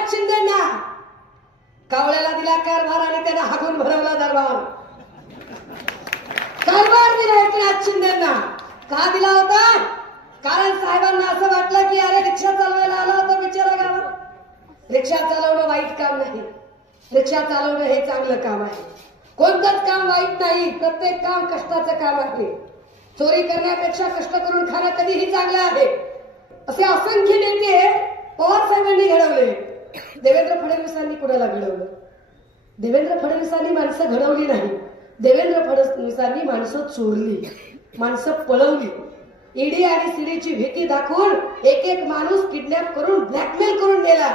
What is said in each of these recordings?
एकनाथ शिंदेना कावळ्याला दिला कारभार आणि त्याने हाकून भरवला दरबार. कारभार दिला एकनाथ शिंदेना. का दिला होता? कारण साहेबांना असं वाटलं की अरे रिक्षा चालवायला आला होता बिचारा गावात. रिक्षा चालवणं वाईट काम नाही, रिक्षा चालवणं हे चांगलं काम आहे. कोणतंच काम वाईट नाही, प्रत्येक काम कष्टाचं काम आहे. चोरी करण्यापेक्षा कष्ट करून खाणं कधीही चांगलं आहे. असे असंख्य नेते पवार साहेबांनी घडवले. देवेंद्र फडणवीसांनी कुणाला घडवलं? देवेंद्र फडणवीसांनी माणसं घडवली नाही, देवेंद्र फडणवीसांनी माणसं चोरली, माणसं पळवली. ईडी आणि सीडीची भीती दाखवून एक एक माणूस किडनॅप करून ब्लॅकमेल करून गेला.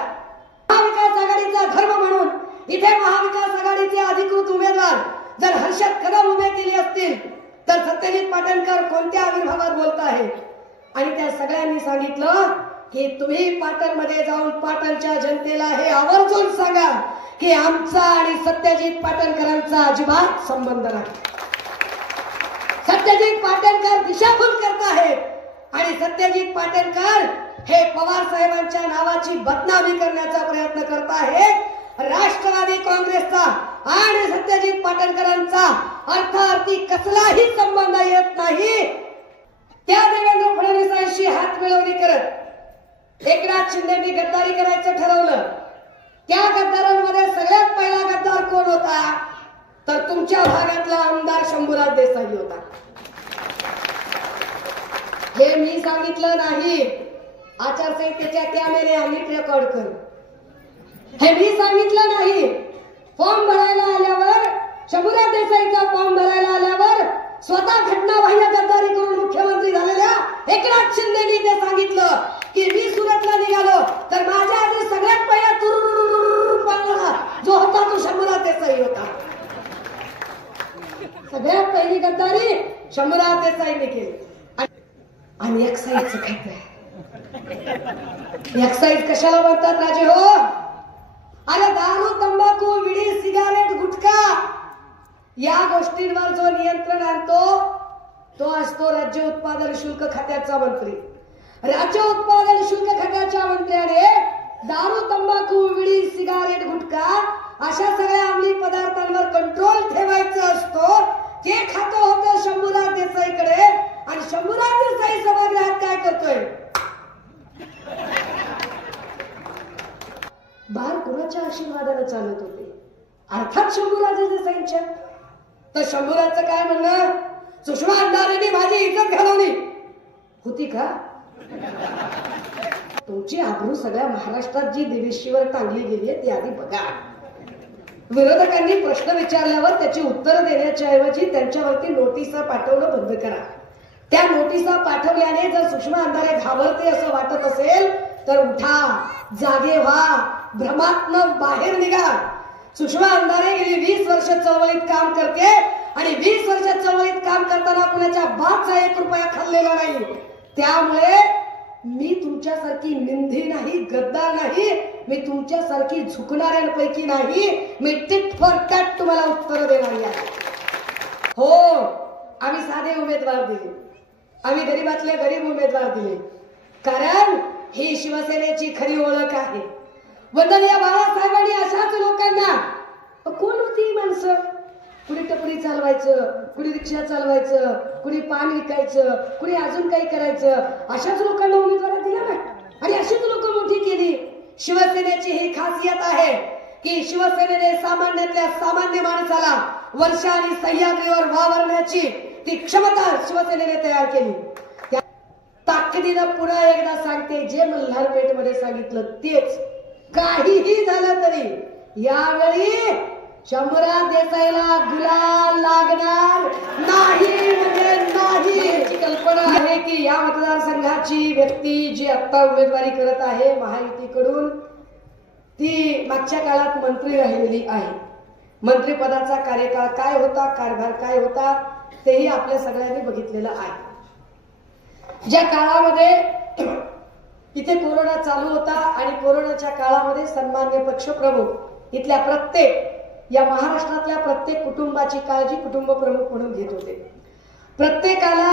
महाविकास आघाडीचा धर्म म्हणून इथे महाविकास आघाडीचे अधिकृत उमेदवार जर हर्षद कदम उभे केले असतील तर सत्यजित पाटणकर कोणत्या आविर्भावात बोलत आहे? आणि त्या सगळ्यांनी सांगितलं की तुम्ही पाटणमध्ये जाऊन पाटणच्या जनतेला हे आवर्जून सांगा की आमचा आणि सत्यजित पाटणकरांचा अजिबात संबंध नाही. सत्यजित पाटणकर दिशाभूल करत आहेत आणि सत्यजित पाटणकर हे पवार साहेबांच्या नावाची बदनामी करण्याचा प्रयत्न करत आहेत. राष्ट्रवादी काँग्रेसचा आणि सत्यजित पाटणकरांचा अर्थार्थी कसलाही संबंध येत नाही. त्या देवेंद्र फडणवीसांशी हात मिळवणी करत एकनाथ शिंदेंनी गद्दारी करायचं ठरवलं. त्या गद्दारांमध्ये सगळ्यात पहिला गद्दार कोण होता? तर तुमच्या भागातला आमदार शंभूराज देसाई होता. हे मी सांगितलं नाही, आचारसंहितेच्या कॅमेरे नीट रेकॉर्ड कर. हे मी सांगितलं नाही. फॉर्म भरायला आल्यावर, शंभूराज देसाईचा फॉर्म भरायला आल्यावर स्वतः घटनाबाह्य गद्दारी करून मुख्यमंत्री झालेल्या एकनाथ शिंदेनी ते सांगितलं की मी सुरतला निघालो तर माझ्या आधी सगळ्यात पहिला पडणारा जो होता तो शंभूराज देसाई होता. सगळ्यात पहिली गद्दारी शंभूराज देसाईने केली. आणि एक्साईजचं खातं. एक्साईज कशाला म्हणतात राजे हो? अरे दारू, तंबाखू, विडी, सिगारेट, गुटखा या गोष्टींवर जो नियंत्रण आणतो तो असतो राज्य उत्पादन शुल्क खात्याचा मंत्री. राज्य उत्पादन शुल्क खात्याच्या मंत्र्याने दारू, तंबाखू, विडी, सिगारेट, गुटखा अशा सगळ्या अंमली पदार्थांवर कंट्रोल ठेवायचं असतो. ते खातं होतं शंभूराज देसाईकडे. आणि शंभूराज देसाई सभागृहात काय करतोय? बार कुणाच्या आशीर्वादाने चालत होते? अर्थात शंभूराज देसाईंच्या. तर शंभूराजचं काय म्हणणं? सुषमा अंधारेंनी माझी इज्जत घालवली होती का? तुमची आबरू सगळ्या महाराष्ट्रात जी दिवेशीवर टांगली गेली आहे ती आधी बघा. विरोधकांनी प्रश्न विचारल्यावर त्याची उत्तरं देण्याच्या ऐवजी त्यांच्यावरती नोटिसा पाठवणं बंद करा. त्या नोटिसा पाठवल्याने जर सुषमा अंधारे घाबरते असं वाटत असेल तर उठा, जागे व्हा, भ्रमातनं बाहेर निघा. सुषमा अंधारे गेली 20 वर्ष चळवळीत काम करते आणि 20 वर्ष चळवळीत काम करताना कुणाच्या बापचा 1 रुपया खाल्लेला नाही. त्यामुळे मी तुमच्यासारखी निंदी नाही, गद्दार नाही, मी तुमच्यासारखी झुकणाऱ्यांपैकी नाही. मी टिट फॉर टॅट तुम्हाला उत्तर देणारी आहे. हो, आम्ही साधे उमेदवार दिले, आम्ही गरीबातले गरीब उमेदवार दिले, कारण ही शिवसेनेची खरी ओळख आहे. वंदनीय बाळासाहेबांनी अशाच लोकांना, कोण होती माणसं? कुणी टपरी चालवायचं, कुणी रिक्षा चालवायचं, कुणी पान विकायचं, कुणी अजून काही करायचं, अशाच लोकांना उमेदवारी दिला ना. आणि अशीच लोक मोठी केली. शिवसेनेची ही खासियत आहे की शिवसेनेने सामान्यातल्या सामान्य माणसाला वर्षा आणि सह्याद्रीवर वावरण्याची ती क्षमता शिवसेनेने तयार केली. त्या ताकदीनं पुन्हा एकदा सांगते, जे मल्हारपेठमध्ये सांगितलं तेच. काहीही झालं तरी यावेळी शंभूराज देसाईला गुलाल लागणार नाही म्हणजे नाही. याची कल्पना आहे की या मतदारसंघाची व्यक्ती जी आता उमेदवारी करत आहे महायुतीकडून, ती मागच्या काळात मंत्री राहिलेली आहे. मंत्रिपदाचा कार्यकाळ काय होता, कारभार काय होता तेही आपल्या सगळ्यांनी बघितलेलं आहे. ज्या काळामध्ये इथे कोरोना चालू होता आणि कोरोनाच्या काळामध्ये सन्मान्य पक्षप्रमुख इथल्या प्रत्येक, या महाराष्ट्रातल्या प्रत्येक कुटुंबाची काळजी कुटुंब प्रमुख म्हणून घेत होते. प्रत्येकाला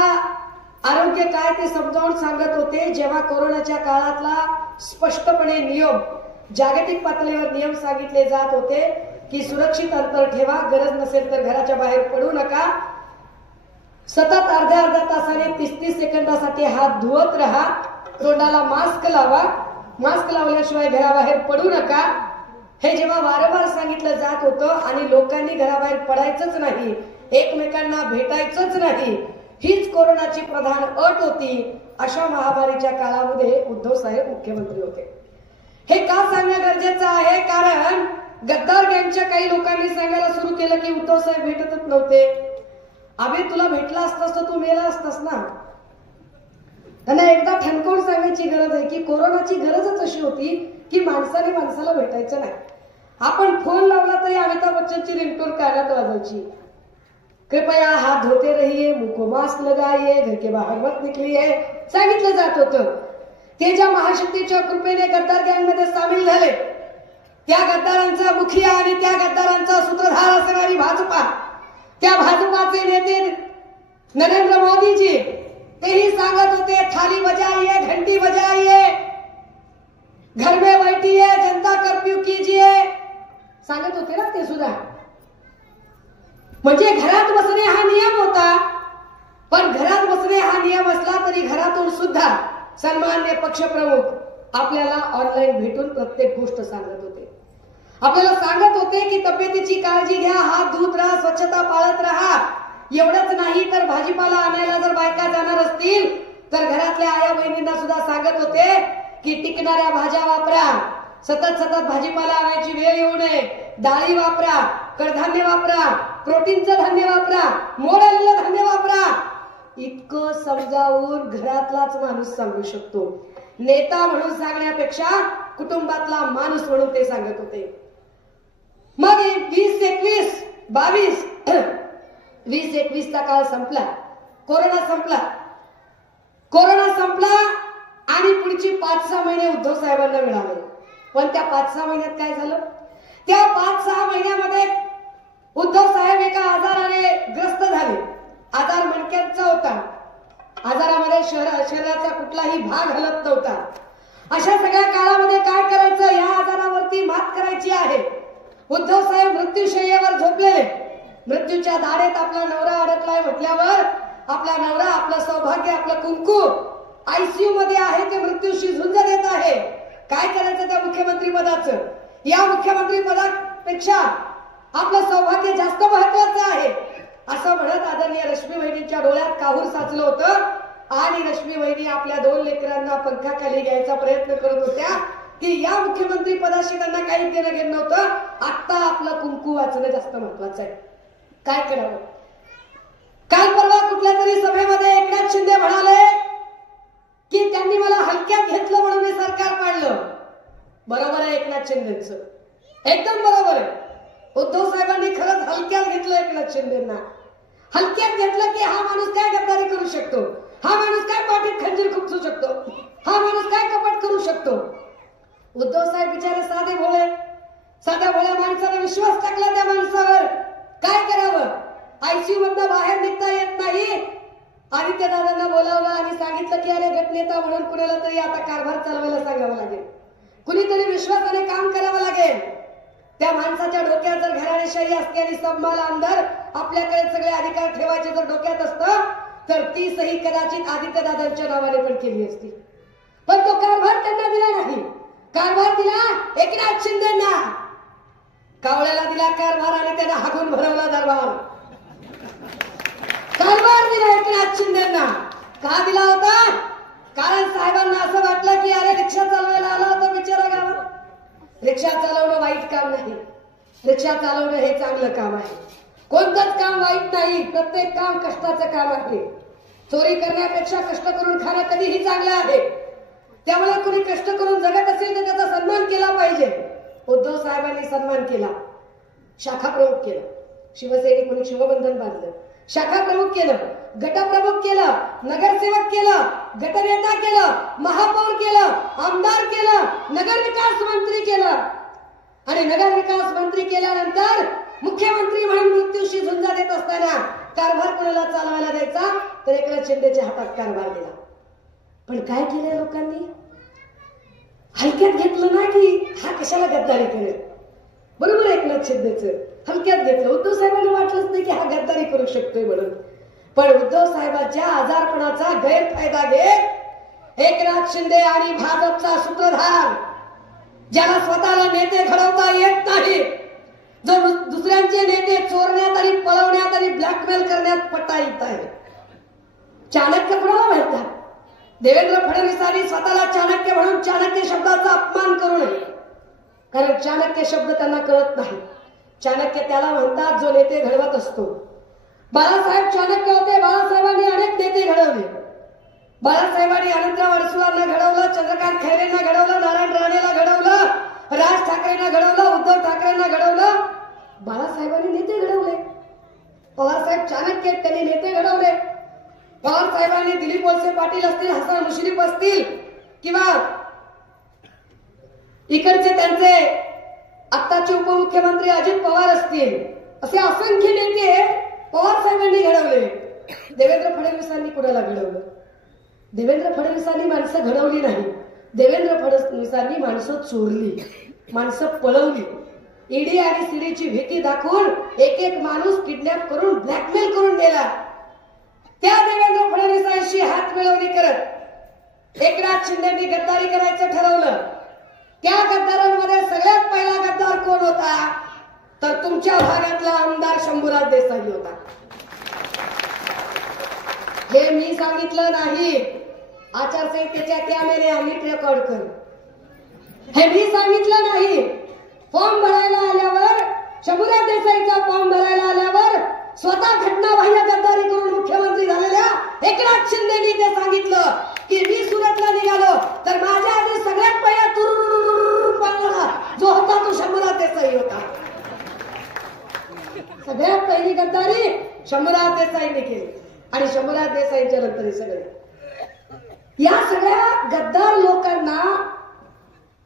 आरोग्य काय ते समजावून सांगत होते. जेव्हा कोरोनाच्या काळातला स्पष्टपणे नियम जागतिक पातळीवर नियम सांगितले जात होते की सुरक्षित अंतर ठेवा, गरज नसेल तर घराच्या बाहेर पडू नका, सतत अर्ध्या तासाने 30-30 सेकंदासाठी हात धुवत राहा, तोंडाला मास्क लावा, मास्क लावल्याशिवाय घराबाहेर पडू नका. हे जेव्हा वारंवार सांगितलं जात होतं आणि लोकांनी घराबाहेर पडायचंच नाही, एकमेकांना भेटायचंच नाही, हीच कोरोनाची प्रधान अट होती, अशा महामारीच्या काळामध्ये उद्धव साहेब मुख्यमंत्री होते. हे का सांगणं गरजेचं आहे? कारण गद्दार गँगच्या काही लोकांनी सांगायला सुरू केलं की उद्धव साहेब भेटतच नव्हते. अबे तुला भेटला असतास तर तू मेला असतास ना. त्यांना एकदा ठणकावून सांगायची गरज आहे की कोरोनाची गरजच अशी होती की माणसाने माणसाला भेटायचं नाही. आपण फोन लावला तरी अमिताभ बच्चनची रिंगटोन कानात वाजायची, कृपया हात धोते रहिए, मुंह को मास्क लगाइए, घर के बाहर मत निकलिए, सांगितलं जात होतं. ते ज्या महाशक्तीच्या कृपेने गद्दार गँगमध्ये सामील झाले, त्या गद्दारांचा मुखिया आणि त्या गद्दारांचा सूत्रधार असणारी भाजपा, त्या भाजपाचे नेते नरेंद्र मोदीजी, तेही सांगत होते थाली बजाइए, घंटी बजाइए, घर में बैठिए, जनता कर्फ्यू कीजिए, सांगत होते ना ते सुद्धा. म्हणजे घरात बसणे हा नियम होता, पण घरात बसणे हा नियम असला तरी घरातून सुद्धा सन्माननीय पक्षप्रमुख आपल्याला ऑनलाईन भेटून प्रत्येक गोष्ट सांगत होते. आपल्याला सांगत होते की तब्येतीची काळजी घ्या, हात धुत राहा, स्वच्छता पाळत राहा. एवढंच नाही तर भाजीपाला आणायला जर बायका जाणार असतील तर घरातल्या आया बहिणींना सुद्धा सांगत होते की टिकणाऱ्या भाज्या वापरा, सतत भाजीपाला आणायची वेळ येऊ नये, डाळी वापरा, कडधान्य वापरा, प्रोटीनचं धान्य वापरा, मोड आलेलं धान्य वापरा. इतकं समजावून घरातलाच माणूस सांगू शकतो. नेता म्हणून सांगण्यापेक्षा कुटुंबातला माणूस म्हणून ते सांगत होते. मग 20-21 चा काळ संपला, कोरोना संपला आणि पुढची 5-6 महिने उद्धव साहेबांना मिळाले. पण त्या 5-6 महिन्यात काय झालं? त्या 5-6 महिन्यामध्ये उद्धव साहेब एका आजाराने ग्रस्त झाले. आजार मणक्याचा होता, आजारामध्ये शरीराचा कुठलाही भाग हलत नव्हता. अशा सगळ्या काळामध्ये काय करायचं? या आजारावरती मात करायची आहे. उद्धव साहेब मृत्यूशय्येवर झोपलेले, मृत्यूच्या दाढेत आपला नवरा अडकलाय म्हटल्यावर आपला नवरा, आपलं सौभाग्य, आपलं कुंकू आयसीयू मध्ये आहे, ते मृत्यूशी झुंज देत आहे. काय करायचं त्या मुख्यमंत्री पदाचं? या मुख्यमंत्री पदापेक्षा आपलं सौभाग्य जास्त महत्वाचं आहे असं म्हणत आदरणीय रश्मी वहिनींच्या डोळ्यात काहूर साचलं होतं आणि रश्मी वहिनी आपल्या 2 लेकरांना पंखाखाली घ्यायचा प्रयत्न करत होत्या की या मुख्यमंत्री पदाशी त्यांना काही देणं घेणं नव्हतं. आता आपलं कुंकू वाचणं जास्त महत्वाचं आहे. काय करावं? काल परवा कुठल्या तरी सभेमध्ये एकनाथ शिंदे म्हणाले की त्यांनी मला हलक्यात घेतलं म्हणून हे सरकार पाडलं. बरोबर आहे एकनाथ शिंदेचं, एकदम बरोबर आहे. उद्धव साहेबांनी खरंच हलक्यात घेतलं एकनाथ शिंदेना. हलक्यात घेतलं की हा माणूस काय गद्दारी करू शकतो, हा माणूस काय पाठीत खंजीर खुपसू शकतो, हा माणूस काय कपट करू शकतो. उद्धव साहेब बिचारे साधे भोळ्या माणसाने विश्वास टाकला त्या माणसावर. काय करावं? आयसीयू मधनं बाहेर निघता येत नाही. आदित्य दादांना बोलावलं आणि सांगितलं की अरे गटनेता म्हणून कुणाला तरी आता कारभार चालवायला सांगावं लागेल, कुणीतरी विश्वासाने काम करावं लागेल. त्या माणसाच्या डोक्यात जर घराणेशाही असते आणि सबमाल आमदार आपल्याकडे सगळे अधिकार ठेवायचे जर डोक्यात असतं तर ती सही कदाचित आदित्यदादांच्या नावाने पण केली असती. पण तो कारभार त्यांना दिला नाही. कारभार दिला एकनाथ शिंदेना. कावळ्याला दिला कारभार आणि त्याने हाकून भरवला दरबार. कारभार दिला एकनाथ शिंदेना. का दिला होता? कारण साहेबांना असं वाटलं की अरे रिक्षा चालवायला आला होता बिचारा गावात. रिक्षा चालवणं वाईट काम नाही, रिक्षा चालवणं हे चांगलं काम आहे. कोणतंच काम वाईट नाही, प्रत्येक काम कष्टाचं काम आहे. चोरी करण्यापेक्षा कष्ट करून खाणं कधीही चांगलं आहे. त्यामुळे कुणी कष्ट करून जगत असेल तर त्याचा सन्मान केला पाहिजे. उद्धव साहेबांनी सन्मान केला, शाखा प्रमुख केलं, शिवसैनिकांनी शिवबंधन बांधलं, शाखा प्रमुख केलं, गटप्रमुख केलं, नगरसेवक केलं, गटनेता केलं, महापौर केलं, आमदार केलं, नगर विकास मंत्री केलं. आणि नगर विकास मंत्री केल्यानंतर मुख्यमंत्री म्हणून मृत्यूशी झुंज देत असताना कारभार कोणाला चालवायला द्यायचा तर एकनाथ शिंदेच्या हातात कारभार दिला. पण काय केलंय लोकांनी? हलक्या हलक्यात घेतलं ना की हा कशाला गद्दारी करेल. बरोबर एकनाथ शिंदेचं हलक्यात घेतलं. उद्धव साहेबांना वाटलंच नाही की हा गद्दारी करू शकतोय म्हणून. पण उद्धव साहेबांच्या आजारपणाचा गैरफायदा घेत एकनाथ शिंदे आणि भाजपचा सूत्रधार, ज्याला स्वतःला नेते घडवता येत नाही, जो दुसऱ्यांचे नेते चोरण्यात आणि पळवण्यात आणि ब्लॅकमेल करण्यात पटाईत आहे, चाणक्य कुणाला म्हणतात? देवेंद्र फडणवीसांनी स्वतःला चाणक्य म्हणून चाणक्य शब्दाचा अपमान करू नये, कारण चाणक्य शब्द त्यांना कळत नाही. चाणक्य त्याला म्हणतात जो नेते घडवत असतो. बाळासाहेब चाणक्य होते. बाळासाहेबांनी अनेक नेते घडवले. बाळासाहेबांनी अनंतराव अडसुळांना घडवलं, चंद्रकांत खैरेंना घडवलं, नारायण राणेला घडवलं, राज ठाकरेंना घडवलं, उद्धव ठाकरेंना घडवलं. बाळासाहेबांनी नेते घडवले. पवारसाहेब चाणक्य आहेत, त्यांनी नेते घडवले. पवार साहेबांनी दिलीप वळसे पाटील असतील, हसन मुश्रीफ असतील, किंवा इकडचे त्यांचे आत्ताचे उपमुख्यमंत्री अजित पवार असतील, असे असंख्य नेते पवार साहेबांनी घडवले. देवेंद्र फडणवीसांनी कुणाला घडवलं? देवेंद्र फडणवीसांनी माणसं घडवली नाही. देवेंद्र फडणवीसांनी माणसं चोरली, माणसं पळवली. ईडी आणि सीडीची भीती दाखवून एक एक माणूस किडनॅप करून ब्लॅकमेल करून गेला. त्या देवेंद्र फडणवीसांशी हात मिळवणी करत एकनाथ शिंदेंनी गद्दारी करायचं ठरवलं. त्या गद्दारांमध्ये सगळ्यात पहिला गद्दार कोण होता? तर तुमच्या भागातला आमदार शंभूराज देसाई होता. हे मी सांगितलं नाही, आचारसंहितेच्या कॅमेरे आम्ही रेकॉर्ड कर. हे मी सांगितलं नाही. फॉर्म भरायला आल्यावर, शंभूराज देसाईचा फॉर्म भरायला आल्यावर स्वतः घटनाबाह्य गद्दारी करून मुख्यमंत्री झालेल्या एकनाथ शिंदेनी ते सांगितलं की मी सुरतला निघालो तर माझ्या आधी सगळ्यात पहिला तुरुर पळणारा जो होता तो शंभूराज देसाई होता. सगळ्यात पहिली गद्दारी शंभूराज देसाईने केली आणि शंभूराज देसाईच्या नंतर हे सगळे. या सगळ्या गद्दार लोकांना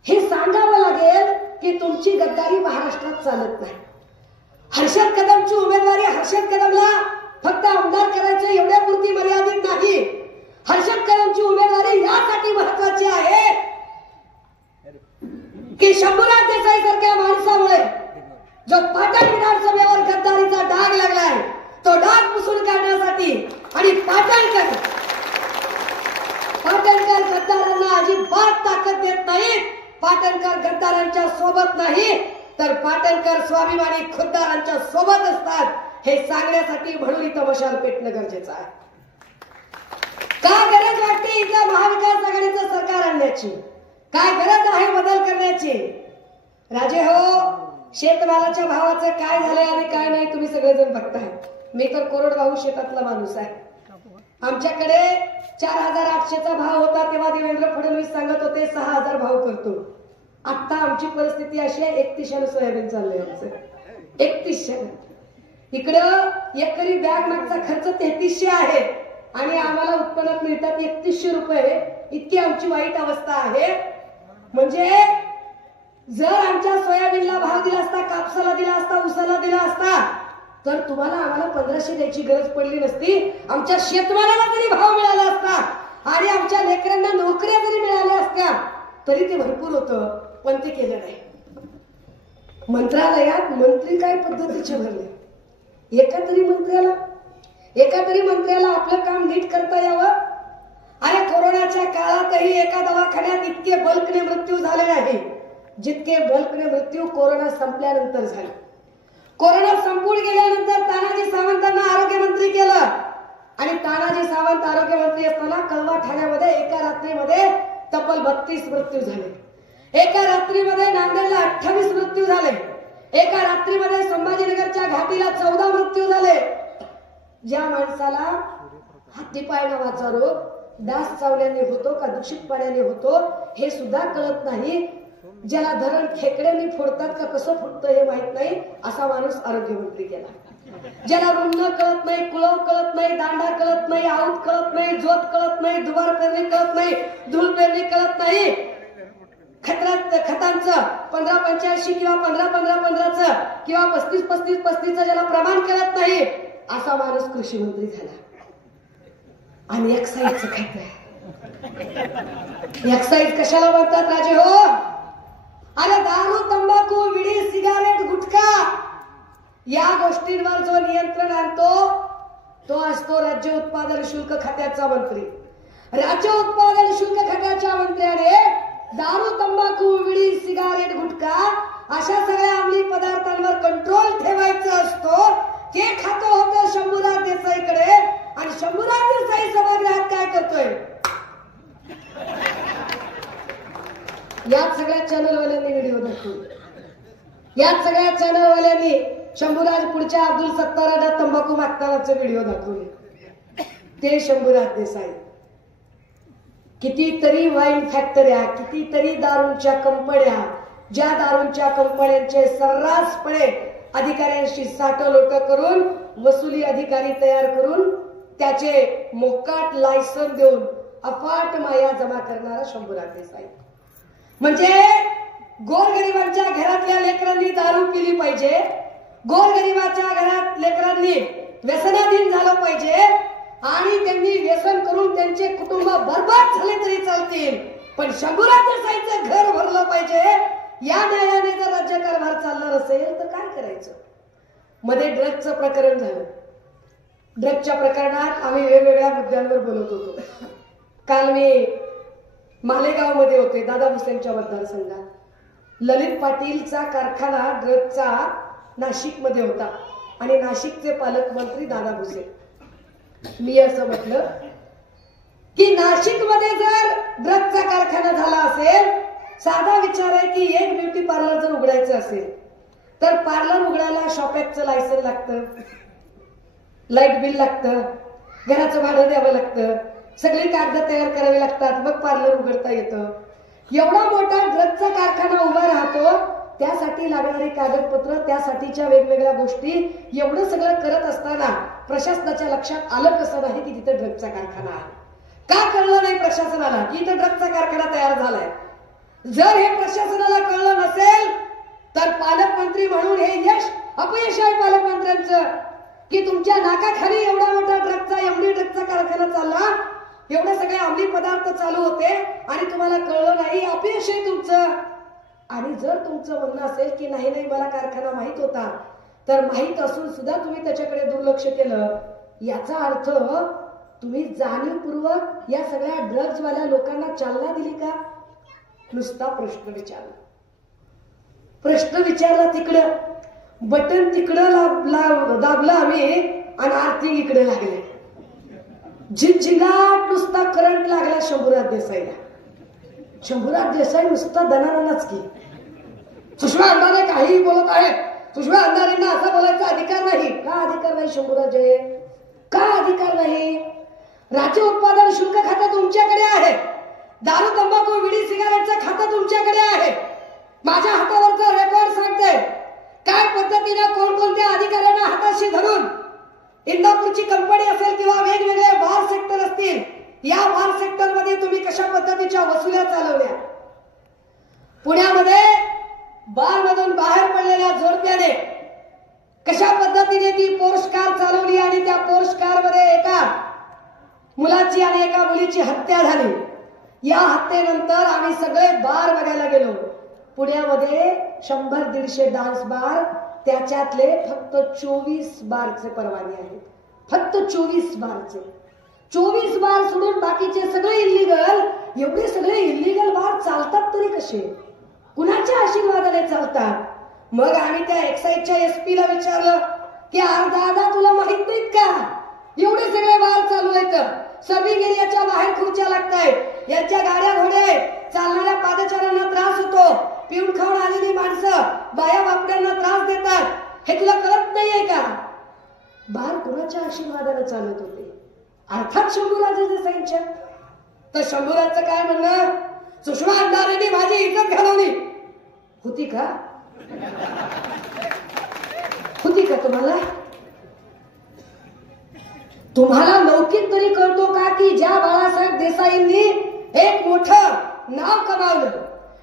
हे सांगावं लागेल की तुमची गद्दारी महाराष्ट्रात चालत नाही. हर्षद कदमची उमेदवारी हर्षद कदमला फक्त आमदार करायचं एवढ्या पुरती मर्यादित नाही. हर्षद कदमची उमेदवारी यासाठी महत्वाची आहे की शंभूराज देसाई सारख्या माणसामुळे जो पाटण विधानसभेवर गद्दारीचा डाग लागलाय तो डाग पुसून काढण्यासाठी आणि पाटणकर गद्दारांना अजिबात ताकद देत नाहीत. पाटणकर गद्दारांच्या सोबत नाही तर पाटणकर स्वाभिमानी खुद्दारांच्या सोबत असतात हे सांगण्यासाठी म्हणून इथं मशाल पेटणं गरजेचं आहे. काय गरज वाटते इथं महाविकास आघाडीचं सरकार आणण्याची? काय गरज आहे बदल करण्याची? राजे हो, शेतमालाच्या भावाचं काय झालंय आणि काय नाही तुम्ही सगळेजण बघताय. मी तर कोरडवाहू शेतातला माणूस आहे. आमच्याकडे 4800चा भाव होता तेव्हा देवेंद्र फडणवीस सांगत होते 6000 भाव करतो. आता आमची परिस्थिती अशी आहे 3100 सोयाबीन चाललंय आमचं. 3100 इकडं एकरी बॅग मागचा खर्च 3300 आहे आणि आम्हाला उत्पन्नात मिळतात 3100 रुपये. इतकी आमची वाईट अवस्था आहे. म्हणजे जर आमच्या सोयाबीनला भाव दिला असता, कापसाला दिला असता, ऊसाला दिला असता तर तुम्हाला आम्हाला 1500 द्यायची गरज पडली नसती. आमच्या शेतमालाला जरी भाव मिळाला असता आणि आमच्या लेकरांना नोकऱ्या जरी मिळाल्या असत्या तरी ते भरपूर होतं, पण ते केलं नाही. मंत्रालयात मंत्री काय पद्धतीचे भरले. एका तरी मंत्र्याला आपलं काम नीट करता यावं. अरे कोरोनाच्या काळातही एका दवाखान्यात इतके बल्कने मृत्यू झाले नाही जितके बल्कने मृत्यू कोरोना संपल्यानंतर झाले. कोरोना संपून गेल्यानंतर तानाजी सावंतांना आरोग्यमंत्री केलं आणि तानाजी सावंत आरोग्यमंत्री असताना कळवा ठाण्यामध्ये एका रात्रीमध्ये तब्बल 32 मृत्यू झाले. एका रात्रीमध्ये नांदेडला 28 मृत्यू झाले. एका रात्रीमध्ये संभाजीनगरच्या घाटीला 14 मृत्यू झाले. ज्या माणसाला हातीपाय नावाचा रोग डास चावल्याने होतो का दूषित पाण्याने होतो हे सुद्धा कळत नाही, ज्याला धरण खेकड्यांनी फोडतात का कसं फुटतं हे माहित नाही, असा माणूस आरोग्यमंत्री केला. ज्याला रुग्ण कळत नाही, कुळव कळत नाही, दांडा कळत नाही, आऊत कळत नाही, जोत कळत नाही, दुबार पेरणी कळत नाही, धूळ पेरणी कळत नाही, खतांचं 15-85 किंवा 15-15-15चं किंवा 35-35-35चं ज्याला प्रमाण कळत नाही असा माणूस कृषी मंत्री झाला. आणि एक्साईजचं खातं एक्साईज कशाला म्हणतात राजे हो? अरे दारू, तंबाखू, विडी, सिगारेट, गुटखा या गोष्टींवर जो नियंत्रण आणतो तो असतो राज्य उत्पादन शुल्क खात्याचा मंत्री. राज्य उत्पादन शुल्क खात्याच्या मंत्र्याने दारू, तंबाखू, विडी, सिगारेट, गुटखा अशा सगळ्या अंमली पदार्थांवर कंट्रोल ठेवायचा असतो. ते खातं होतं शंभूराज देसाईकडे आणि शंभूराज देसाई सभागृहात काय करतोय? याच सगळ्या चॅनलवाल्यांनी व्हिडिओ दाखवले. याच सगळ्या चॅनलवाल्यांनी शंभूराज पुढच्या अब्दुल सत्ताराला तंबाखू मागतानाचे व्हिडिओ दाखवले. ते शंभूराज देसाई. कितीतरी वाईन फॅक्टऱ्या, कितीतरी दारूंच्या कंपन्या, ज्या दारूंच्या कंपन्यांचे सर्रासपणे अधिकाऱ्यांशी साठलोट करून वसुली अधिकारी तयार करून त्याचे मोकाट लायसन देऊन अफाट माया जमा करणारा शंभूराज देसाई. म्हणजे गोरगरिबांच्या घरातल्या लेकरांनी दारू पिली पाहिजे, गोरगरिबाच्या घरात लेकरांनी व्यसनाधीन झालं पाहिजे आणि त्यांनी व्यसन करून त्यांचे कुटुंब बर्बाद झाले तरी चालतील, पण शंभूराज देसाईचं घर भरलं पाहिजे. या न्यायाने जर राज्यकारभार चालणार असेल तर काय करायचं? मध्ये ड्रग्जचं प्रकरण झालं. ड्रग्जच्या प्रकरणात आम्ही वेगवेगळ्या मुद्द्यांवर बोलत होतो. काल मी मालेगाव मध्ये होते, दादा भुसेंच्या मतदारसंघात. ललित पाटीलचा कारखाना ड्रग्जचा नाशिक मध्ये होता आणि नाशिकचे पालकमंत्री दादा भुसे. मी असं म्हटलं की नाशिक मध्ये जर ड्रग्जचा कारखाना झाला असेल, साधा विचार आहे की एक ब्युटी पार्लर जर उघडायचं असेल तर पार्लर उघडायला शॉपॅकचं लायसन लागतं, लाईट बिल लागतं, घराचं भाडं द्यावं लागतं, सगळी कागद तयार करावी लागतात, मग पार्लर उघडता येतं. एवढा मोठा ड्रग्जचा कारखाना उभा राहतो, त्यासाठी लागणारी कागदपत्र, त्यासाठीच्या वेगवेगळ्या गोष्टी, एवढं सगळं करत असताना प्रशासनाच्या लक्षात आलं कसं नाही की तिथे ड्रग्जचा कारखाना आहे? का कळलं नाही प्रशासनाला की इथे ड्रग्जचा कारखाना तयार झालाय? जर हे प्रशासनाला कळलं नसेल तर पालकमंत्री म्हणून हे अपयश आहे पालकमंत्र्यांचं की तुमच्या नाकाखाली एवढा मोठा ड्रग्जचा कारखाना चालला, एवढे सगळे अंमली पदार्थ चालू होते आणि तुम्हाला कळलं नाही, अपयश आहे तुमचं. आणि जर तुमचं म्हणणं असेल की नाही नाही मला कारखाना माहित होता, तर माहित असून सुद्धा तुम्ही त्याच्याकडे दुर्लक्ष केलं, याचा अर्थ तुम्ही जाणीवपूर्वक या सगळ्या ड्रग्जवाल्या लोकांना चालना दिली का? नुसता प्रश्न विचारला. प्रश्न विचारला तिकडं, बटन तिकडं दाबलं आम्ही आणि आर्थिंग इकडे लागले. झिंगाट नुसता करंट लागला शंभूराज देसाईला. शंभूराज देसाई नुसता दणानच की सुषमा अंधारे काही बोलत आहेत, सुषमा अंधारेंना असं बोलायचा अधिकार नाही. का अधिकार नाही शंभूराज? का अधिकार नाही? राज्य उत्पादन शुल्क खातं तुमच्याकडे आहे, दारू, तंबाखू, विडी, सिगारेटचं खातं तुमच्याकडे आहे. माझ्या हातावरचा रेकॉर्ड सांगते काय पद्धतीने कोणकोणत्या अधिकाऱ्यांना हाताशी धरून इंदापूरची कंपनी असेल किंवा वेगवेगळे बार सेक्टर असतील, या बार सेक्टर मध्ये तुम्ही कशा पद्धतीच्या वसुल्या चालवल्या. पुण्यामध्ये बार मधून बाहेर पडलेल्या जोडप्याने कशा पद्धतीने ती पोर्श कार चालवली आणि त्या पोर्श कार मध्ये एका मुलाची आणि एका मुलीची हत्या झाली. या हत्येनंतर आम्ही सगळे बार बघायला गेलो. पुण्यामध्ये 100-150 डान्स बार, त्याच्यातले फक्त 24 बारचे परवाने आहेत. फक्त 24 बारचे. 24 बार सोडून बाकीचे सगळे इल्लीगल. एवढे सगळे इल्लीगल बार चालतात तरी कसे? कुणाच्या आशीर्वादाने चालतात? मग आम्ही त्या एक्साईजच्या एसपी ला विचारलं की दादा तुला माहित नाहीत का एवढे सगळे बार चालू आहेत, सर्विंग एरियाच्या बाहेर खुर्च्या लागतायत, यांच्या गाड्या घोडे, चालणाऱ्या पादचाऱ्यांना त्रास होतो, पिऊन खाऊन आलेली माणसं बाया बापड्यांना त्रास देतात, हे तुला कळत नाहीये का? बार कुणाच्या आशीर्वादाने चालत होते? अर्थात शंभूराज देसाईंच्या. तर शंभूराजचं काय म्हणणं? सुषमा अंधारेंनी माझी इज्जत घालवली. होती का? होती का तुम्हाला लौकिक तरी कळतो का की ज्या बाळासाहेब देसाईंनी एक मोठं नाव कमावलं,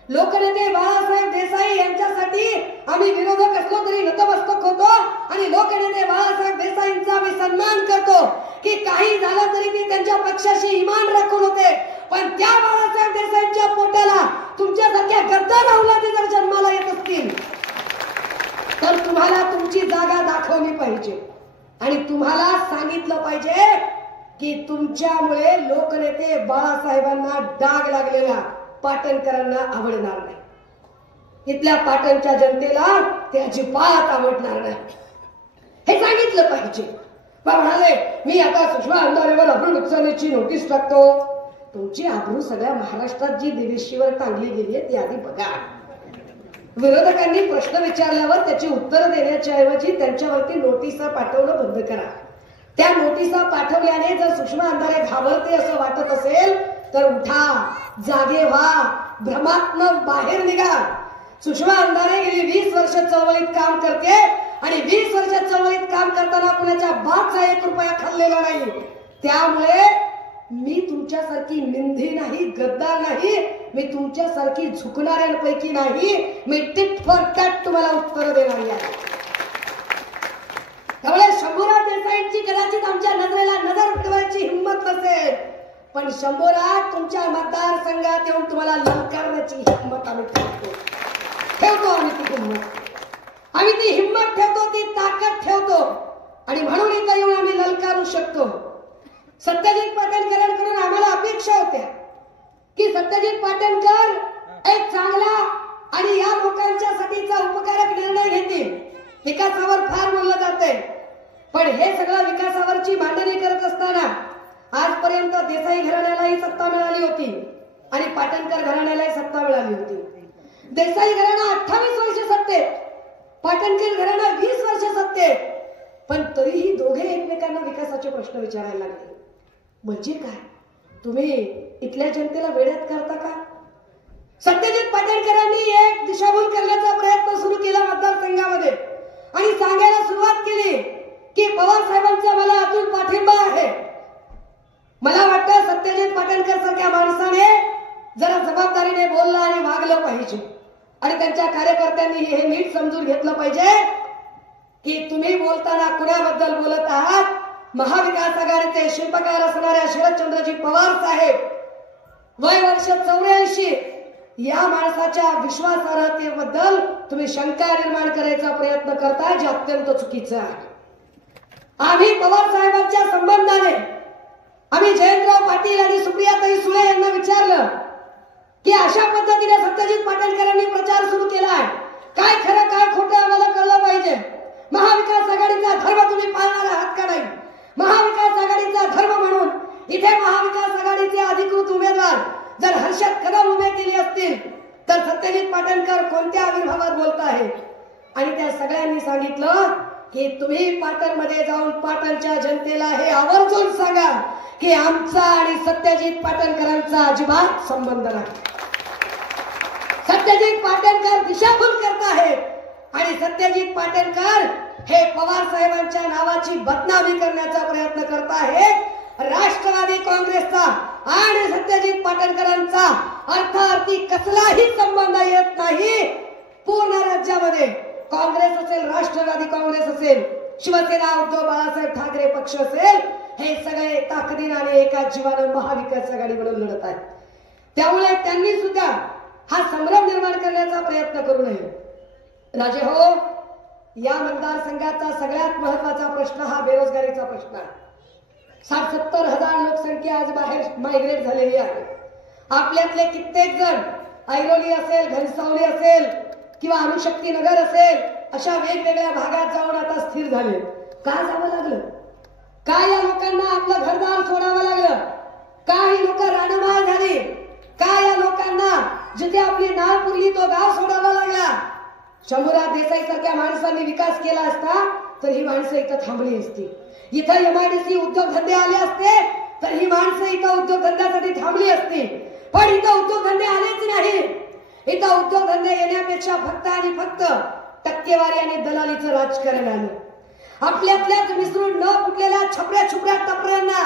लोकनेते बाळासाहेब देसाई यांच्यासाठी आम्ही विरोधक असलो तरी नतमस्तक होतो आणि लोकनेते बाळासाहेब देसाईंचा आम्ही सन्मान करतो की काही झालं तरी ते त्यांच्या पक्षाशी इमान राखून होते. पण त्या बाळासाहेब देसाईंच्या पोटाला तुमच्यासारख्या गद्दार अवलादी जर जन्माला येत असतील तर तुम्हाला तुमची जागा दाखवली पाहिजे आणि तुम्हाला सांगितलं पाहिजे की तुमच्यामुळे लोकनेते बाळासाहेबांना डाग लागलेला पाटणकरांना आवडणार नाही. इथल्या पाटणच्या जनतेला ते अजिबात आवडणार नाही हे सांगितलं पाहिजे. म्हणाले मी आता सुषमा अंधारेवर अब्रू नुकसानीची नोटीस टाकतो. तुमची अब्रू सगळ्या महाराष्ट्रात जी देवेशीवर टांगली गेली आहे ती आधी बघा. विरोधकांनी प्रश्न विचारल्यावर त्याची उत्तर देण्याच्या ऐवजी त्यांच्यावरती नोटिसा पाठवणं बंद करा. त्या नोटिसा पाठवल्याने जर सुषमा अंधारे घाबरते असं वाटत असेल तर उठा, जागे व्हा, भ्रमातनं बाहेर निघा. सुषमा अंधारे गेली 20 वर्ष चळवळीत काम करते आणि 20 वर्ष चळवळीत काम करताना कुणाच्या बापचा 1 रुपया खाल्लेला नाही. त्यामुळे मी तुमच्यासारखी निंदी नाही, गद्दार नाही, मी तुमच्यासारखी झुकणाऱ्यांपैकी नाही. मी टिट फॉर टॅट तुम्हाला उत्तर देणारी आहे. त्यामुळे शंभूराज देसाईंची कदाचित आमच्या नजरेला नजर फिरवायची हिंमत नसेल, पण शंभूराज तुमच्या मतदारसंघात येऊन तुम्हाला ललकारण्याची हिंमत आम्ही ठेवतो. आम्ही ती हिंमत ठेवतो, ती ताकद ठेवतो आणि म्हणून इथं येऊन आम्ही ललकारू शकतो. सत्यजित पाटणकरांकडून आम्हाला अपेक्षा होत्या की सत्यजित पाटणकर एक चांगला आणि या लोकांच्यासाठीचा उपकारक निर्णय घेतील. विकासावर फार बोललं जातंय, पण हे सगळं विकासावरची मांडणी करत असताना आजपर्यंत देसाई घराण्यालाही सत्ता मिळाली होती आणि पाटणकर घराण्यालाही सत्ता मिळाली होती. देसाई घराणा 28 वर्ष सत्तेत, पाटणकर घराणा 20 वर्ष सत्तेत, पण तरीही दोघे एकमेकांना विकासाचे प्रश्न विचारायला लागले. म्हणजे काय, तुम्ही इथल्या जनतेला वेड्यात करता का? सत्यजित पाटणकरांनी एक दिशाभूल करण्याचा प्रयत्न सुरू केला मतदारसंघामध्ये आणि सांगायला सुरुवात केली की पवार साहेबांचा मला अतूट पाठिंबा आहे. मला वाटतं सत्यजित पाटणकर सारख्या माणसाने जरा जबाबदारीने बोललं आणि वागलं पाहिजे आणि त्यांच्या कार्यकर्त्यांनी हे नीट समजून घेतलं पाहिजे की तुम्ही बोलताना कुणाबद्दल बोलत आहात. महाविकास आघाडीचे शिल्पकार असणाऱ्या शरदचंद्रजी पवार साहेब, वय वर्ष 84, या माणसाच्या विश्वासार्हतेबद्दल तुम्ही शंका निर्माण करायचा प्रयत्न करताय, जे अत्यंत चुकीचं आहे. आम्ही पवार साहेबांच्या संबंधाने आम्ही जयंतराव पाटील आणि सुप्रियाताई सुळे यांना विचारलं की अशा पद्धतीने सत्यजित पाटणकरांनी प्रचार सुरू केलाय, काय खरं काय खोटं आम्हाला कळलं पाहिजे. महाविकास आघाडीचा धर्म तुम्ही पाळणार आहात का नाही? महाविकास आघाडीचा धर्म म्हणून इथे महाविकास आघाडीचे अधिकृत उमेदवार जर हर्षद कदम उभे केले असतील तर सत्यजित पाटणकर कोणत्या आविर्भावात बोलत आहे? आणि त्या सगळ्यांनी सांगितलं की तुम्ही पाटणमध्ये जाऊन पाटणच्या जनतेला हे आवर्जून सांगा की आमचा आणि सत्यजित पाटणकरांचा अजिबात संबंध नाही. सत्यजित पाटणकर दिशाभूल करत आहेत आणि सत्यजित पाटणकर हे पवार साहेबांच्या नावाची बदनामी करण्याचा प्रयत्न करत आहेत. राष्ट्रवादी काँग्रेसचा आणि सत्यजित पाटणकरांचा अर्थार्थी कसलाही संबंध येत नाही. पूर्ण राज्यामध्ये काँग्रेस असेल, राष्ट्रवादी काँग्रेस असेल, शिवसेना, उद्धव बाळासाहेब ठाकरे पक्ष असेल, हे सगळे ताकदीने आणि एका जीवानं महाविकास आघाडी म्हणून लढत आहेत. त्यामुळे त्यांनी सुद्धा हा संभ्रम निर्माण करण्याचा प्रयत्न करू नये. राजे हो, या मतदारसंघाचा सगळ्यात महत्वाचा प्रश्न हा बेरोजगारीचा प्रश्न आहे. 60-70 हजार लोकसंख्या आज बाहेर मायग्रेट झालेली आहे. आपल्यातले कित्येक जण ऐरोली असेल, घनसावली असेल किंवा अणुशक्ती नगर असेल, अशा वेगवेगळ्या भागात जाऊन आता स्थिर झाले. का जावं लागलं? का या लोकांना आपलं घरदार सोडावं लागलं? का ही लोक रानमाळ झाली? का या लोकांना जिथे आपली नाळ पुरली तो गाव सोडावा लागला? शंभूराज देसाई सारख्या माणसांनी विकास केला असता तर ही माणसं इथं थांबली असती. इथं MIDC उद्योगधंदे आले असते तर ही माणसं इथं उद्योगधंद्यासाठी थांबली असती. पण इथं उद्योगधंदे आलेच नाही. इथं उद्योगधंदे येण्यापेक्षा फक्त आणि फक्त टक्केवारी आणि दलालीचं राजकारण आलं. आपल्यातल्याच विसरून न फुटलेल्या छपऱ्या छुपऱ्या टपऱ्यांना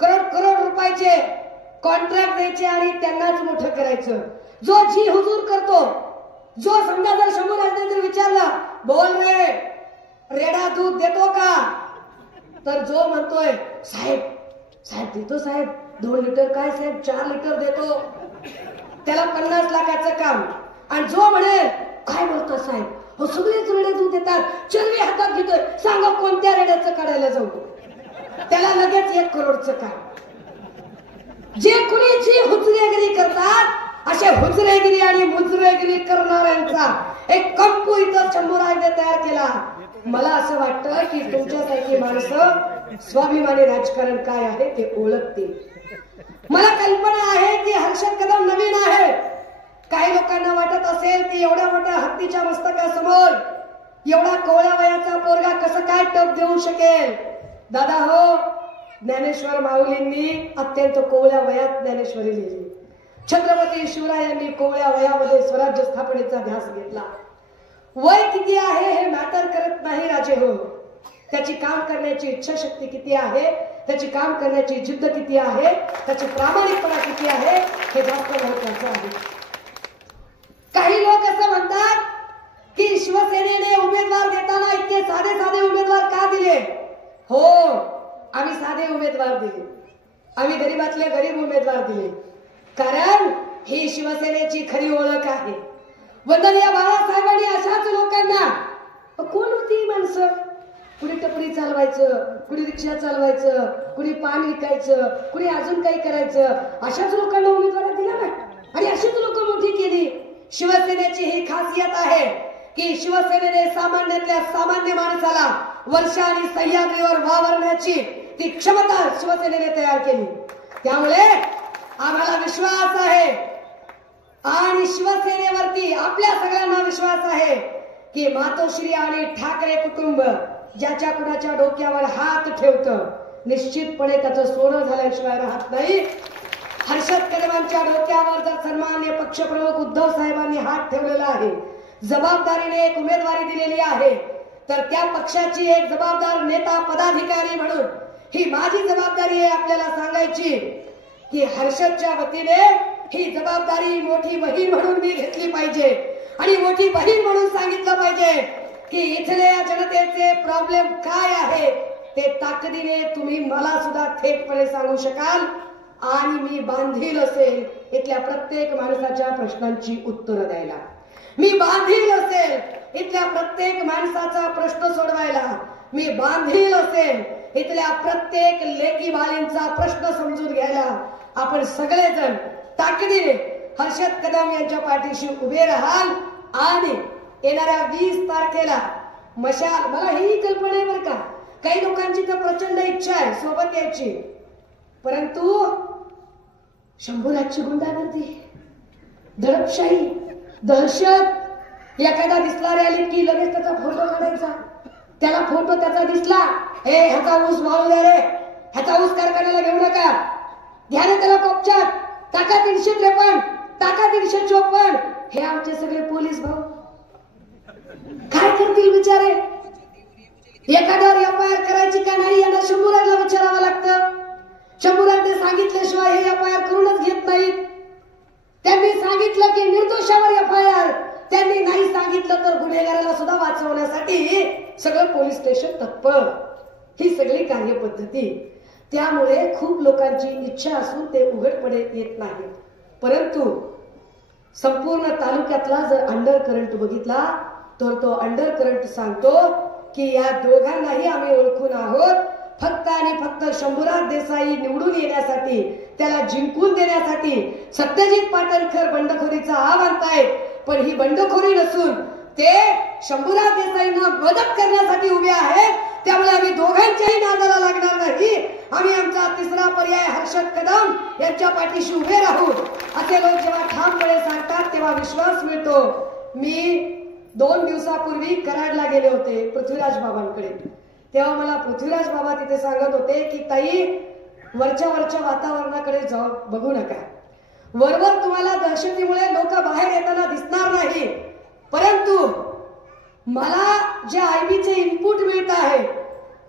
करोड करोड रुपयाचे कॉन्ट्रॅक्ट द्यायचे आणि त्यांनाच मोठं करायचं. जो जी हुजूर करतो, जो समजा जर शंभूराजने जर विचारलं, बोल रे रेडा दूध देतो का, तर जो म्हणतोय साहेब साहेब देतो साहेब, 2 लिटर काय साहेब 4 लिटर देतो, त्याला 50 लाखाचं काम. आणि जो म्हणेल काय बोलतो साहेब, हो सगळेच रेडे दूध देतात, चरवी हातात घेतोय, सांगा कोणत्या रेड्याचं काढायला जाऊ, त्याला लगेच 1 करोडचं काम. जे कुणी जी हुजरेगिरी करतात, असे हुजरेगिरी आणि मुजरेगिरी करणाऱ्यांचा एक कंपू इथं शंभूराजने तयार केला. मला असं वाटतं की तुमच्यासारखी माणसं स्वाभिमानी राजकारण काय आहे ते ओळखतील. मला कल्पना आहे की हर्षद कदम नवीन आहे. काही लोकांना वाटत असेल की एवढ्या मोठ्या हत्तीच्या मस्तकासमोर एवढा कोवळ्या वयाचा पोरगा कसं काय टप देऊ शकेल. दादा हो, ज्ञानेश्वर माऊलींनी अत्यंत कोवळ्या वयात ज्ञानेश्वरी लिहिली. छत्रपती शिवरायांनी कोवळ्या वयामध्ये स्वराज्य स्थापनेचा ध्यास घेतला. वय किती आहे हे मॅटर करत नाही राजे हो, त्याची काम करण्याची इच्छाशक्ती किती आहे, त्याची काम करण्याची जिद्द किती आहे, त्याची प्रामाणिकपणा किती आहे हे जास्त महत्वाचं आहे. काही लोक असं म्हणतात की शिवसेनेने उमेदवार देताना इतके साधे साधे उमेदवार का दिले. हो, आम्ही साधे उमेदवार दिले, आम्ही गरीबातले गरीब उमेदवार दिले, कारण ही शिवसेनेची खरी ओळख आहे. वंदनीय बाळासाहेबांनी अशाच लोकांना, कोण होती ही माणसं, कुणी टपरी चालवायचं, कुणी रिक्षा चालवायचं, कुणी पान विकायचं, कुणी अजून काही करायचं, अशाच लोकांना उमेदवारी दिला ना, आणि अशीच लोक मोठी केली. शिवसेनेची ही खासियत आहे की शिवसेनेने सामान्यातल्या सामान्य माणसाला वर्षा आणि सह्याद्रीवर वावरण्याची ती क्षमता शिवसेनेने तयार केली. त्यामुळे आम्हाला विश्वास आहे आणि शिवसेनेवरती आपल्या सगळ्यांना विश्वास आहे की मातोश्री आणि ठाकरे कुटुंब ज्याच्या कुणाच्या डोक्यावर हात ठेवतं, निश्चितपणे त्याचं सोनं झाल्याशिवाय राहत नाही. हर्षद कदमांच्या डोक्यावर जर सन्माननीय पक्षप्रमुख उद्धव साहेबांनी हात ठेवलेला आहे, जबाबदारीने एक उमेदवारी दिलेली आहे, तर त्या पक्षाची एक जबाबदार नेता पदाधिकारी म्हणून ही माझी जबाबदारी आहे आपल्याला सांगायची की हर्षदच्या वतीने ही जबाबदारी मोठी बहीण म्हणून मी घेतली पाहिजे आणि मोठी बहीण म्हणून सांगितलं पाहिजे की इथल्या जनतेचे प्रॉब्लेम काय आहे ते ताकदीने तुम्ही मला सुद्धा थेटपणे सांगू शकाल आणि मी बांधील असेल इथल्या प्रत्येक माणसाच्या प्रश्नांची उत्तरं द्यायला. मी बांधील असेल इथल्या प्रत्येक माणसाचा प्रश्न सोडवायला. मी बांधील असेल इथल्या प्रत्येक लेकी बाळींचा प्रश्न समजून घ्यायला. आपण सगळेजण ताकदीने हर्षद कदम यांच्या पाठीशी उभे राहाल आणि येणाऱ्या 20 तारखेला मशाल. मला ही कल्पना आहे बरं का, काही लोकांची तर प्रचंड इच्छा आहे सोबत यायची, परंतु शंभूराजची गुंडागर्दी, दडपशाही, दहशत, एखादा दिसला रॅलीत की लगेच त्याचा फोटो काढायचा, त्याला फोटो त्याचा दिसला, हे ह्याचा ऊस वाळू द्या रे, ह्याचा ऊस कारखान्याला घेऊ नका, घ्या रे त्याला कोपच्यात, टाका 353, टाका 354. हे आमचे सगळे पोलीस भाऊ काय करतील बिचारे. एखाद्यावर एफआयआर करायची का नाही यांना शंभूराजला विचारावं लागतं. शंभूराजने सांगितल्याशिवाय हे एफआयआर करूनच घेत नाहीत. त्यांनी सांगितलं की निर्दोषावर एफआयआर, त्यांनी नाही सांगितलं तर गुन्हेगाराला सुद्धा वाचवण्यासाठी सगळं पोलीस स्टेशन तत्पर. ही सगळी कार्यपद्धती. त्यामुळे खूप लोकांची इच्छा असून ते उघडपणे येत नाही. परंतु संपूर्ण तालुक्यातला जर अंडर करंट बघितला तर तो अंडर करंट सांगतो की या दोघांनाही आम्ही ओळखून आहोत. फक्त आणि फक्त शंभूराज देसाई निवडून येण्यासाठी, त्याला जिंकून देण्यासाठी सत्यजित पाटणकर बंडखोरीचा आव आणतायत. पण ही बंडखोरी नसून ते शंभूराज देसाईंना मदत करण्यासाठी उभे आहेत. त्यामुळे आम्ही दोघांच्याही नादाला लागणार नाही. आम्ही आमचा तिसरा पर्याय हर्षद कदम यांच्या पाठीशी उभे राहू. असे लोक जेव्हा ठामपणे सांगतात तेव्हा विश्वास मिळतो. मी 2 दिवसापूर्वी कराडला गेले होते पृथ्वीराज बाबांकडे. तेव्हा मला पृथ्वीराज बाबा तिथे सांगत होते की ताई, वरच्या वातावरणाकडे जाऊ बघू नका. वरवर तुम्हाला दहशतीमुळे लोक बाहेर येताना दिसणार नाही, परंतु मला जे आयबीचे इनपुट मिळत आहे,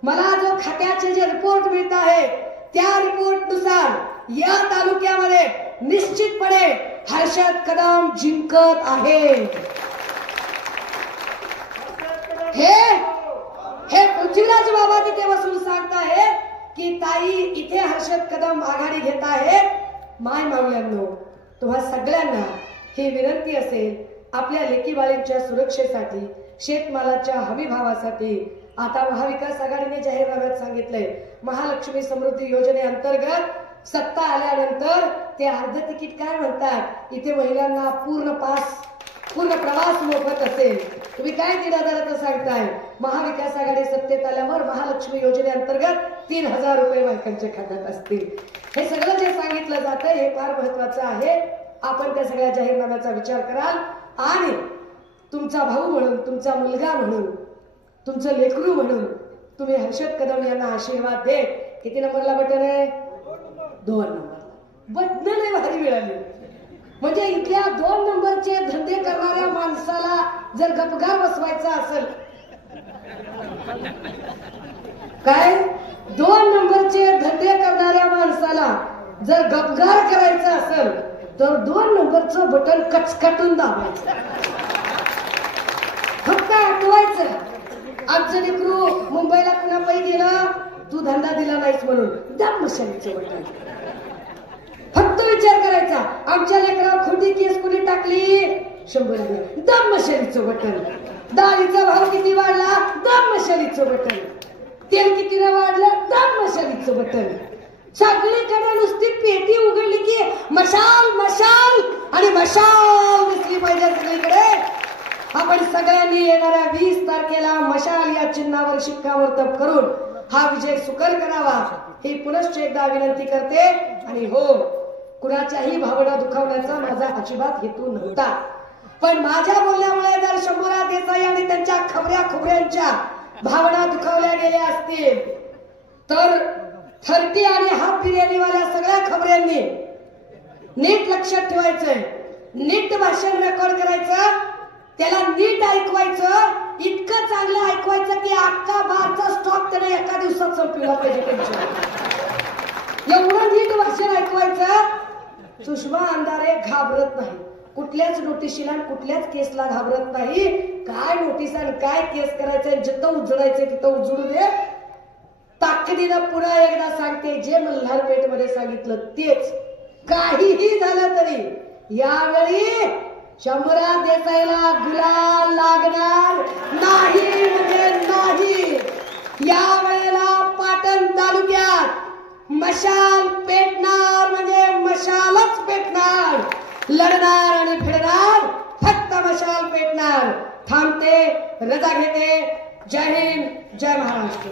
मला जो खात्याचे जे रिपोर्ट मिळत आहे, त्या रिपोर्टनुसार या तालुक्यामध्ये निश्चितपणे हर्षद कदम जिंकत आहे। हे पृथ्वीराज बाबा तिथे बसून सांगताय की ताई इथे हर्षद कदम आघाडी घेत आहे। माय मावळ्यांनो, तुम्हा सगळ्यांना ही विनंती असेल, आपल्या लेकीबाळींच्या सुरक्षेसाठी, शेतमालाच्या हमी भावासाठी आता महाविकास आघाडीने जाहीरनाम्यात सांगितलंय, महालक्ष्मी समृद्धी योजनेअंतर्गत सत्ता आल्यानंतर ते अर्ध तिकीट काय म्हणतात, इथे महिलांना पूर्ण प्रवास मोफत असेल। तुम्ही काय 3,000 सांगताय? महाविकास आघाडी सत्तेत आल्यावर महालक्ष्मी योजनेअंतर्गत 3,000 रुपये बायकांच्या खात्यात असतील। हे सगळं जे सांगितलं जातं हे फार महत्वाचं आहे। आपण त्या सगळ्या जाहीरनाम्याचा विचार कराल आणि तुमचा भाऊ म्हणून, तुमचा मुलगा म्हणून, तुमचं लेकरू म्हणून तुम्ही हर्षद कदम यांना आशीर्वाद दे। किती नंबरला बटन आहे? 2 नंबरला बटन लय भारी मिळाली। म्हणजे इथल्या 2 नंबरचे धंदे करणाऱ्या माणसाला जर गपगार बसवायचा असेल, काय 2 नंबरचे धंदे करणाऱ्या माणसाला जर गपगार करायचं असेल तर 2 नंबरचं बटन कचकटून दाबायचं, फक्त आठवायचं। आमचं लेकरू मुंबईला पुन्हा पै गेला, तू धंदा दिला नाहीस म्हणून दाब मशालीचं बटन। फक्त विचार करायचा, आमच्या लेकरावर खोटी केस कुणी टाकली, 100 दाब मशालीचं बटन। डाळीचा भाव किती वाढला, दाब मशालीचं बटन। तेल कितीने वाढलं, दाब मशालीचं बटन। सगळीकडे नुसती पेटी उघडली की मशाल मशाल आणि मशाल दिसली पाहिजे सगळीकडे। आपण सगळ्यांनी येणाऱ्या 20 तारखेला मशाल या चिन्हावर शिक्कामोर्तब करून हा विजय सुकर करावा ही पुनश्च एकदा विनंती करते। आणि हो, कुणाच्याही भावना दुखावण्याचा माझा अजिबात हेतू नव्हता, पण माझ्या बोलण्यामुळे जर शंभूराज देसाई आणि त्यांच्या खबऱ्या खुबऱ्यांच्या भावना दुखावल्या गेल्या असतील तर 30 आणि हाफ बिर्याणीवाल्या सगळ्या खबऱ्यांनी नीट लक्षात ठेवायचंय, नीट भाषण रेकॉर्ड करायचं, त्याला नीट ऐकवायचं, इतकं चांगलं ऐकवायचं की अख्खा बारचा स्टॉक त्याने एका दिवसात संपला पाहिजे त्यांच्या। एवढं नीट भाषण ऐकवायचं। सुषमा अंधारे घाबरत नाही, कुठल्याच नोटिशीला कुठल्याच केसला घाबरत नाही। काय नोटीस आणि काय केस करायचंय, जिथं उजडायचंय तिथं उजडू दे। ताकदीनं पुन्हा एकदा सांगते, जे मल्हारपेठमध्ये सांगितलं तेच, काहीही झालं तरी यावेळी शंभूराज देसाईला गुलाल लागणार नाही म्हणजे नाही। या वेळेला पाटण तालुक्यात मशाल पेटणार म्हणजे मशालच पेटणार, लढणार आणि फिरणार फक्त मशाल पेटणार। थांबते, रजा घेते। जय हिंद, जय महाराष्ट्र।